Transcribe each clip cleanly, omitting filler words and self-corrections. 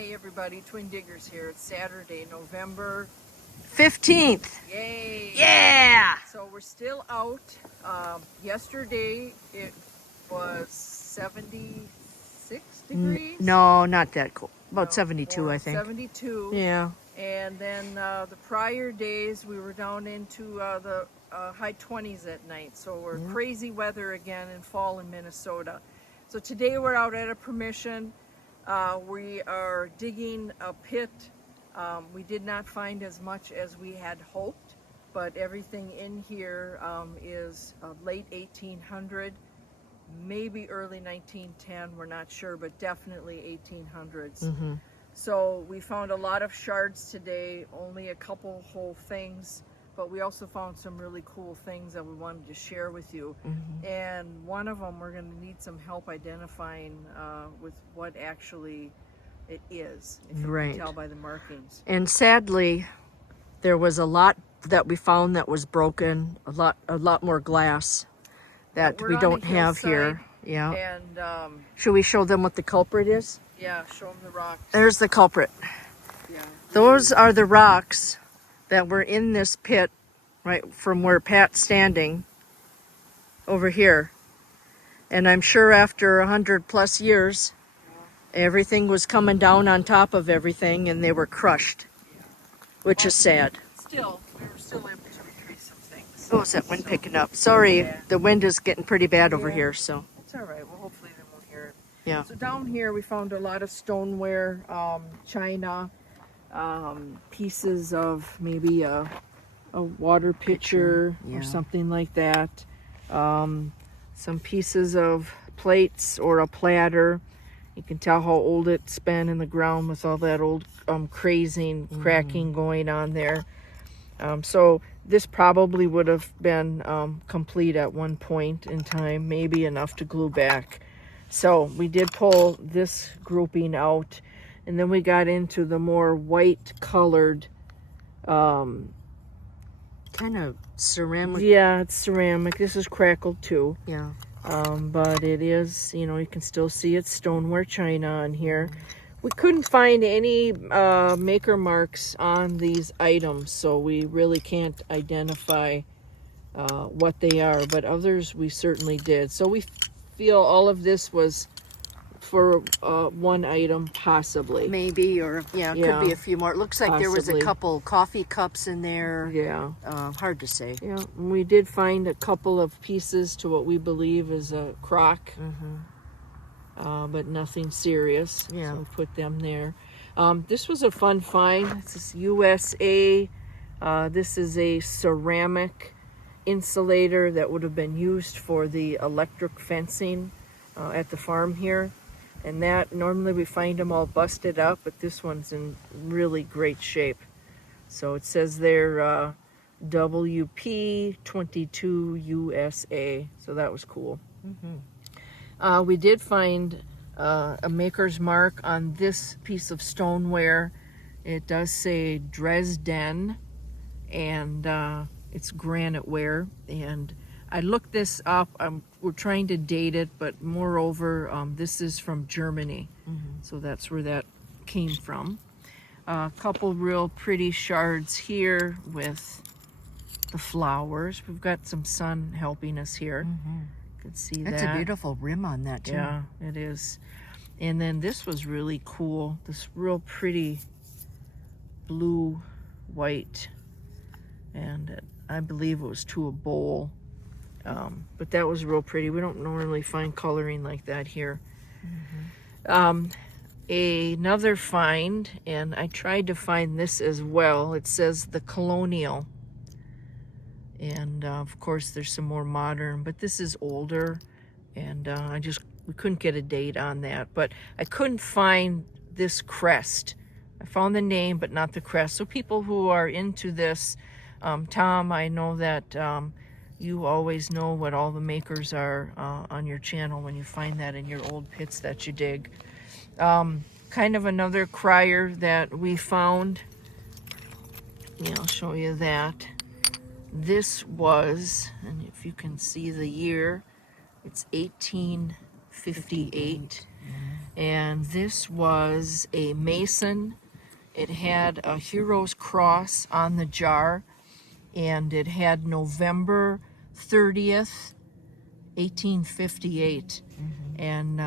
Hey everybody, Twin Diggers here. It's Saturday, November 15th. Yay! Yeah! So we're still out. Yesterday it was 76 degrees. No, not that cold. About No, 72, more, I think. 72. Yeah. And then the prior days we were down into the high 20s at night. So we're crazy weather again in fall in Minnesota. So today we're out at a permission. We are digging a pit. We did not find as much as we had hoped, but everything in here is late 1800, maybe early 1910, we're not sure, but definitely 1800s. So we found a lot of shards today, only a couple whole things, but we also found some really cool things that we wanted to share with you. And one of them we're going to need some help identifying with what actually it is, if you Right. can tell by the markings. And sadly, there was a lot that we found that was broken, a lot more glass that We're we on don't a have hillside, here. Yeah. And Should we show them what the culprit is? yeah, show them the rocks. There's the culprit. Yeah. Those are the rocks that were in this pit, right from where Pat's standing over here. And I'm sure after 100+ years, everything was coming down on top of everything and they were crushed, which is sad. Still, we were still able to retrieve some things. Oh, is that wind picking up? Sorry, Yeah. the wind is getting pretty bad over Yeah. here, so. It's all right. Well, hopefully they won't hear it. Yeah. So down here we found a lot of stoneware, china, pieces of maybe a water pitcher yeah. or something like that. Some pieces of plates or a platter. You can tell how old it's been in the ground with all that old crazing, cracking going on there. So this probably would have been complete at one point in time, maybe enough to glue back. So we did pull this grouping out, and then we got into the more white colored, Kind of ceramic. yeah, it's ceramic. This is crackled too. Yeah. But it is, you know, you can still see it's stoneware china on here. We couldn't find any maker marks on these items, so we really can't identify what they are, but others we certainly did. So we feel all of this was for one item, possibly. Maybe, or yeah, Yeah. could be a few more. It looks like there was a Possibly. couple coffee cups in there. Yeah. Hard to say. Yeah, and we did find a couple of pieces to what we believe is a crock, but nothing serious. Yeah. So we put them there. This was a fun find. This is USA. This is a ceramic insulator that would have been used for the electric fencing at the farm here. And that, normally we find them all busted up, but this one's in really great shape. So it says there WP22 USA, so that was cool. We did find a maker's mark on this piece of stoneware. It does say Dresden, and it's granite ware. And I looked this up. We're trying to date it, but moreover, this is from Germany, so that's where that came from. A couple real pretty shards here with the flowers. We've got some sun helping us here. You can see That's that. a beautiful rim on that too. Yeah, it is. And then this was really cool. This real pretty blue, white, and I believe it was to a bowl. But that was real pretty. We don't normally find coloring like that here. Another find, and I tried to find this as well. It says the Colonial, and of course there's some more modern, but this is older, and we couldn't get a date on that. But I couldn't find this crest. I found the name, but not the crest. So people who are into this, Tom, I know that you always know what all the makers are on your channel when you find that in your old pits that you dig. Kind of another crier that we found. Yeah, I'll show you that. This was, and if you can see the year, it's 1858. And this was a mason. It had a hero's cross on the jar, and it had November 30th, 1858. And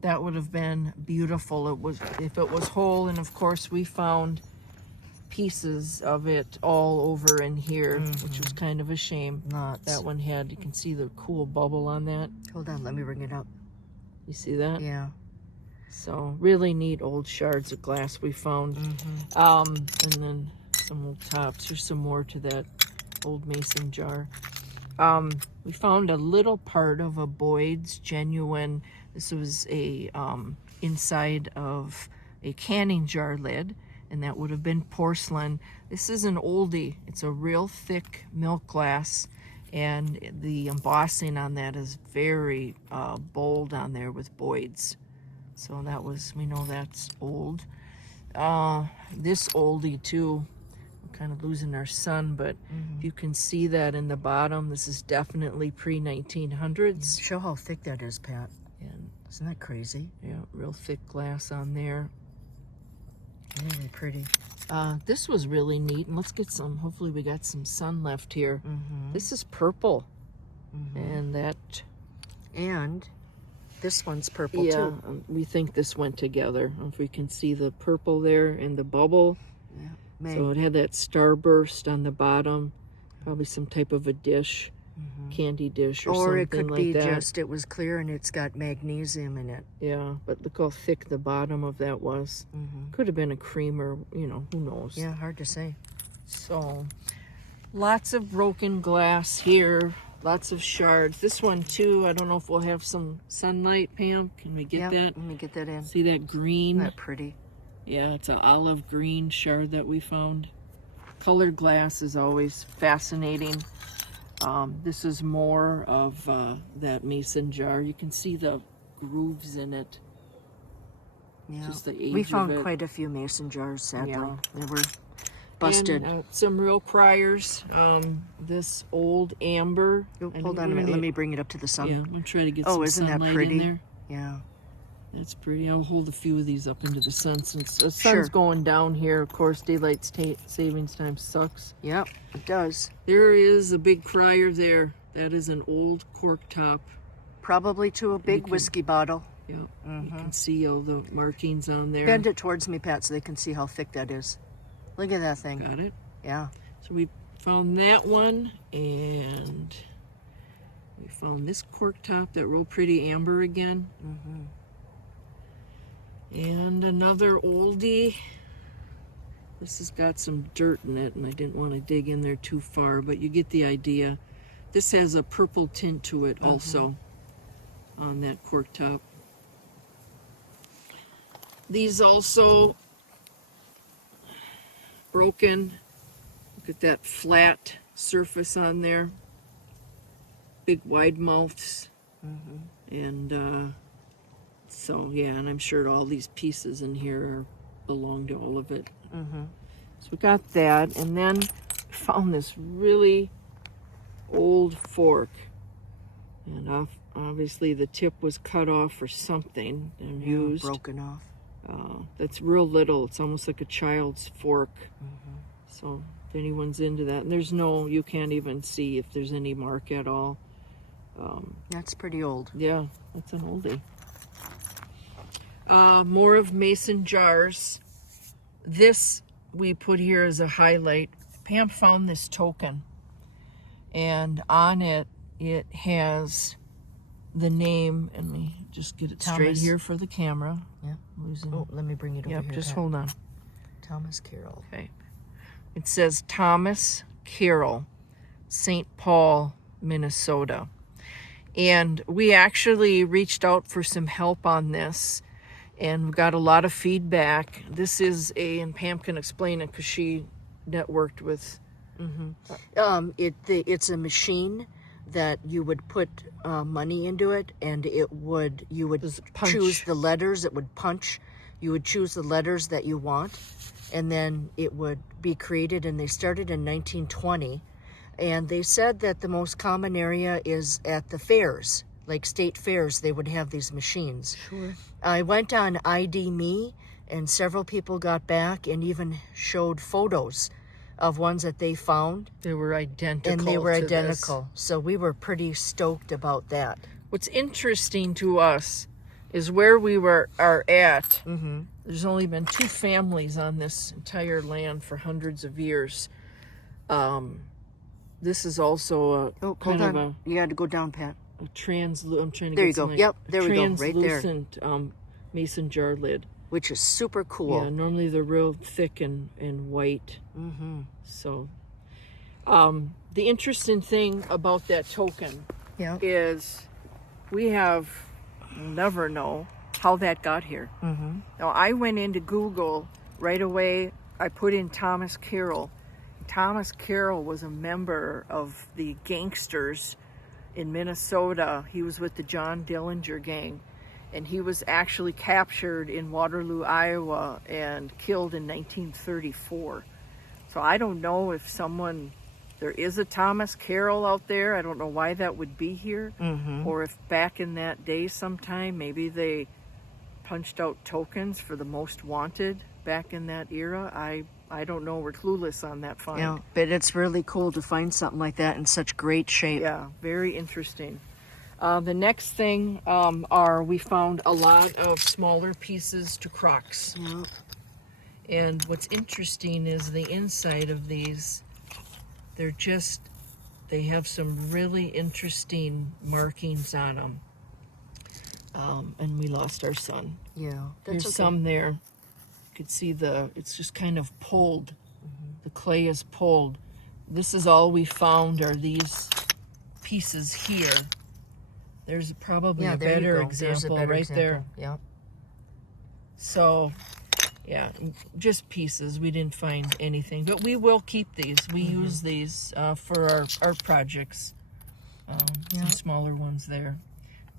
that would have been beautiful. It was, if it was whole, and of course we found pieces of it all over in here, which was kind of a shame. Nuts. That one had, you can see the cool bubble on that. Hold on, let me bring it up. You see that? Yeah. So really neat old shards of glass we found. And then some old tops. Here's some more to that old mason jar. We found a little part of a Boyd's genuine. This was a inside of a canning jar lid, and that would have been porcelain. This is an oldie. It's a real thick milk glass, and the embossing on that is very bold on there with Boyd's. So that was, we know that's old. This oldie too, we're kind of losing our sun, but if you can see that in the bottom, this is definitely pre-1900s. Show how thick that is, Pat. And Isn't that crazy? yeah, real thick glass on there. Really pretty. This was really neat, and let's get some, hopefully we got some sun left here. This is purple, and that, And this one's purple yeah, too. we think this went together. I don't know if we can see the purple there and the bubble. Yeah. May. So it had that starburst on the bottom, probably some type of a dish, candy dish or Or something it could like be that. just it was clear and it's got magnesium in it. Yeah, but look how thick the bottom of that was. Could have been a cream or, you know, who knows. Yeah, hard to say. So, lots of broken glass here, lots of shards. This one too, I don't know if we'll have some sunlight, Pam. Can we get Yep, that? let me get that in. See that green? Isn't that pretty? Yeah, it's an olive green shard that we found. Colored glass is always fascinating. This is more of that mason jar. You can see the grooves in it. Yeah. Just the age We of found it. quite a few mason jars, sadly. Yeah. They were busted. And, some real criers. This old amber. Oh, I hold don't on a minute. really- Let me bring it up to the sun. Yeah, I'm gonna try to get Oh, some isn't that sunlight pretty? in there. Yeah. That's pretty. I'll hold a few of these up into the sun since the sun's Sure. going down here. Of course, daylight savings time sucks. Yep, it does. There is a big crier there. That is an old cork top. Probably to a big can- whiskey bottle. Yeah, you can see all the markings on there. Bend it towards me, Pat, so they can see how thick that is. Look at that thing. Got it. Yeah. So we found that one, and we found this cork top, that real pretty amber again. And another oldie. This has got some dirt in it, and I didn't want to dig in there too far, but you get the idea. This has a purple tint to it also on that cork top. These also broken. Look at that flat surface on there. Big wide mouths. And so yeah, and I'm sure all these pieces in here belong to all of it. So we got that, and then found this really old fork, and obviously the tip was cut off or something and used. Broken off. That's real little. It's almost like a child's fork. So if anyone's into that, and there's no, you can't even see if there's any mark at all. That's pretty old. Yeah, that's an oldie. More of mason jars. This we put here as a highlight. Pam found this token, and on it, it has the name, and let me just get it straight Thomas. here for the camera. Yeah. Losing. Oh, let me bring it over Yep, here. just Pat. hold on. Thomas Carroll. Okay. It says Thomas Carroll, St. Paul, Minnesota. And we actually reached out for some help on this, and we got a lot of feedback. This is and Pam can explain it because she networked with. It's a machine that you would put money into it, and you would punch. choose the letters. It would punch. You would choose the letters that you want, and then it would be created. And they started in 1920, and they said that the most common area is at the fairs, like state fairs, they would have these machines. Sure. I went on ID Me, and several people got back and even showed photos of ones that they found, They were identical. and they were to this. identical. So we were pretty stoked about that. What's interesting to us is where we are at. Mm-hmm. There's only been 2 families on this entire land for hundreds of years. This is also a Oh, kind hold of on. You had to go down, Pat. I'm trying to There you get go. some, Yep, there we go, right there. translucent mason jar lid. Which is super Yeah, cool. normally they're real thick and white. Mm-hmm. So, the interesting thing about that token Yeah. is we'll never know how that got here. Mm-hmm. Now, I went into Google right away. I put in Thomas Carroll. Thomas Carroll was a member of the gangsters in Minnesota. He was with the John Dillinger gang, and he was actually captured in Waterloo, Iowa, and killed in 1934. So I don't know if there is a Thomas Carroll out there. I don't know why that would be here, Mm-hmm. or if back in that day sometime, maybe they punched out tokens for the most wanted back in that era. I don't know. We're clueless on that find. Yeah, but it's really cool to find something like that in such great shape. Yeah, very interesting. The next thing we found a lot of smaller pieces to Crocs. Yeah. And what's interesting is the inside of these, they have some really interesting markings on them. And we lost our son. Yeah. There's okay. some there. You could see it's just kind of pulled. The clay is pulled. This is all we found are these pieces here. There's probably a there you better go. There's a example better right example. there. Yeah. So, yeah, just pieces. We didn't find anything, but we will keep these. We use these for our projects. Some smaller ones there.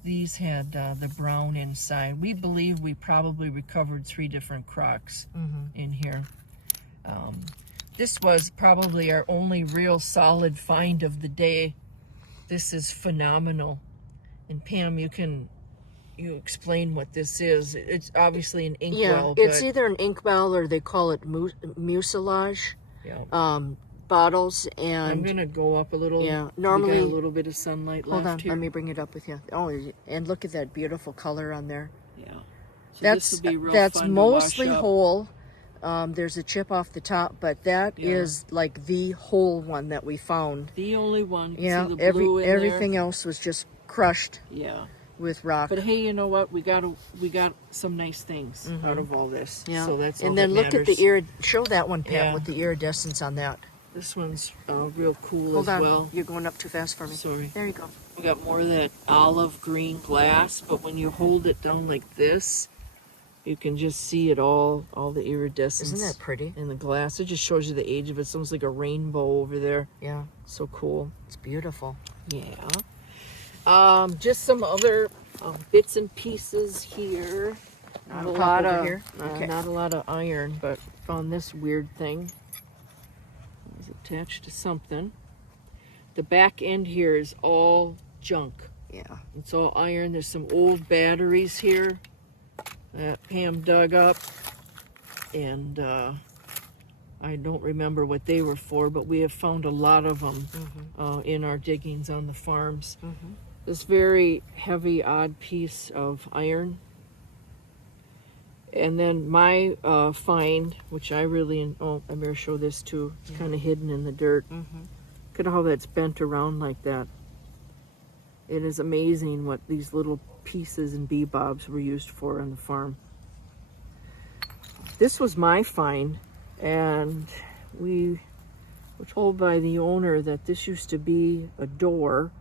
These had the brown inside. We believe we probably recovered 3 different Crocs in here. This was probably our only real solid find of the day. This is phenomenal. And Pam, you explain what this is. It's obviously an inkwell. Yeah, it's but, either an inkwell or they call it mucilage yeah. bottles. I'm And gonna go up a little. Yeah, We normally- got a little bit of sunlight hold on, left here. let me bring it up with you. Oh, and look at that beautiful color on there. Yeah. So That's this would be real that's fun to wash mostly up. whole. There's a chip off the top, but that Yeah. is like the whole one that we found. The only one. You can Yeah, see the blue in everything else was just crushed there. Yeah. with rock. But hey, you know what? We got some nice things out of all this. Yeah. So that's all and then that look matters. at the show that one, Pat, Yeah. with the iridescence on that. This one's real cool Hold as on, well. you're going up too fast for me. Sorry. There you go. We got more of that olive green glass, but when you hold it down like this, you can just see it all the iridescence. Isn't that pretty? in the glass? It just shows you the age of it. It's almost like a rainbow over there. Yeah, So cool. it's beautiful. Yeah. Just some other bits and pieces here. Not a Pop lot over of here? Okay. not a lot of iron, but found this weird thing. It's attached to something. The back end here is all junk. Yeah. It's all iron. There's some old batteries here that Pam dug up, and I don't remember what they were for, but we have found a lot of them in our diggings on the farms. This very heavy, odd piece of iron. And then my find, which I really, I better show this too. It's kind of hidden in the dirt. Look at how that's bent around like that. It is amazing what these little pieces and bebobs were used for on the farm. This was my find, and we were told by the owner that this used to be a door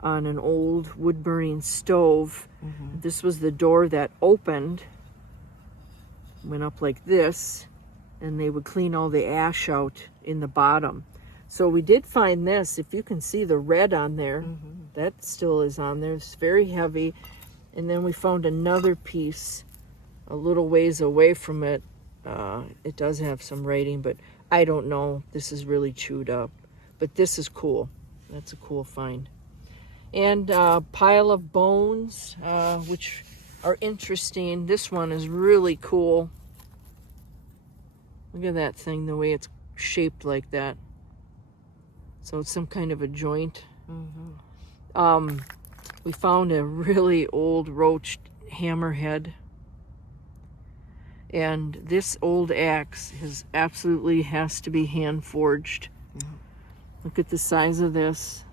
on an old wood-burning stove. This was the door that opened, went up like this, and they would clean all the ash out in the bottom. So we did find this. If you can see the red on there, that still is on there. It's very heavy. And then we found another piece a little ways away from it. It does have some writing, but I don't know. This is really chewed up. But this is cool. That's a cool find. And a pile of bones, which are interesting. This one is really cool. Look at that thing, the way it's shaped like that. So it's some kind of a joint. We found a really old roached hammerhead. And this old axe absolutely has to be hand forged. Look at the size of this.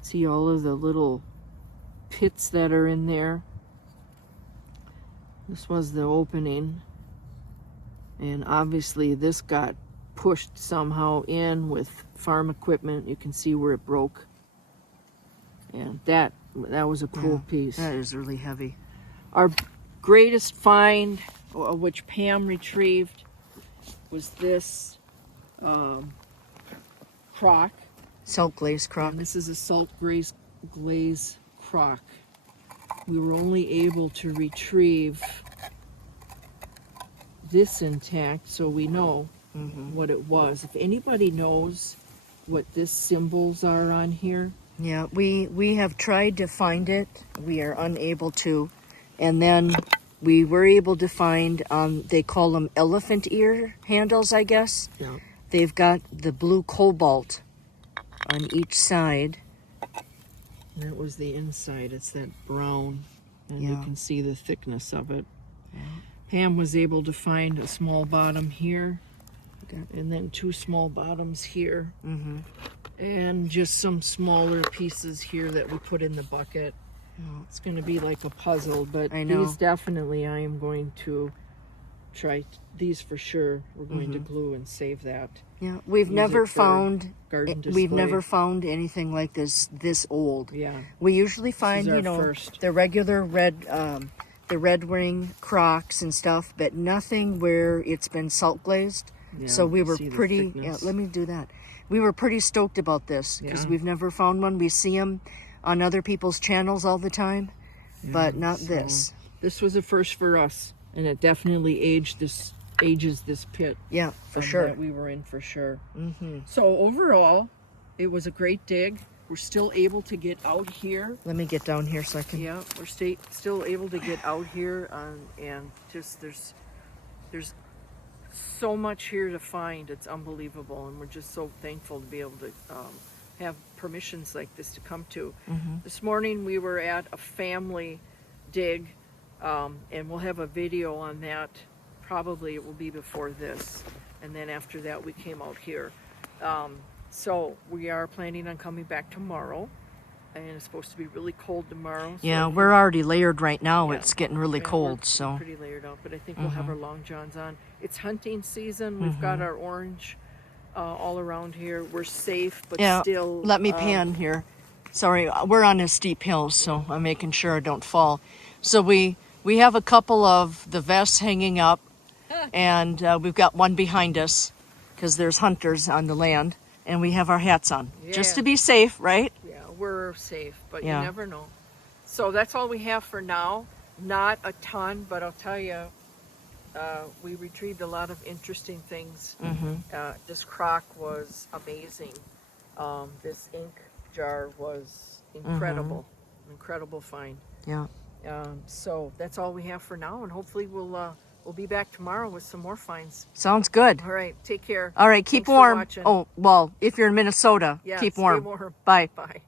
See all of the little pits that are in there. This was the opening. And obviously this got pushed somehow in with farm equipment. You can see where it broke. And that was a cool piece. That is really heavy. Our greatest find, which Pam retrieved, was this crock. Salt glaze crock. And this is a salt glaze crock. We were only able to retrieve this intact, so we know what it was. If anybody knows what this symbols are on here, Yeah, we have tried to find it. We are unable to. And then we were able to find, they call them elephant ear handles, I guess. yeah. They've got the blue cobalt on each side. That was the inside. It's that brown, and you Yeah. can see the thickness of it. Pam was able to find a small bottom here, and then two small bottoms here, and just some smaller pieces here that we put in the bucket. It's going to be like a puzzle, but I know. these definitely I am going to try. These for sure. We're going to glue and save that. Yeah, we've Use never it for found garden we've display. never found anything like this old. Yeah. We usually find, our you know, first. the regular the red wing crocks and stuff, but nothing where it's been salt glazed. Yeah, So we you were see the pretty. Yeah, thickness. let me do that. We were pretty stoked about this because Yeah. we've never found one. We see them on other people's channels all the time, but not so- this. This was a first for us, and it definitely ages this pit. Yeah, for sure. That we were in for sure. So overall, it was a great dig. We're still able to get out here. Let me get down here so I can. Yeah, we're still able to get out here, and just there's so much here to find. It's unbelievable, and we're just so thankful to be able to have permissions like this to come to. This morning we were at a family dig, and we'll have a video on that. Probably it will be before this, and then after that we came out here. So we are planning on coming back tomorrow, and it's supposed to be really cold tomorrow. So Yeah, I think- we're already layered right now. Yeah. It's getting really yeah, we're cold, so pretty layered out. But I think we'll have our long johns on. It's hunting season. We've got our orange all around here. We're safe, but yeah. still. Let me pan here. Sorry, we're on a steep hill, so I'm making sure I don't fall. So we have a couple of the vests hanging up, and we've got one behind us because there's hunters on the land, and we have our hats on just Yeah. to be safe, right? Yeah, we're safe, but Yeah. you never know. So that's all we have for now. Not a ton, but I'll tell you, we retrieved a lot of interesting things. This crock was amazing. This ink jar was incredible. Incredible find. Yeah. So that's all we have for now, and hopefully we'll be back tomorrow with some more finds. Sounds good. All right, take care. All right, keep Thanks for warm. watching. Oh, well, if you're in Minnesota, Yeah, keep stay warm. warm. Bye. Bye.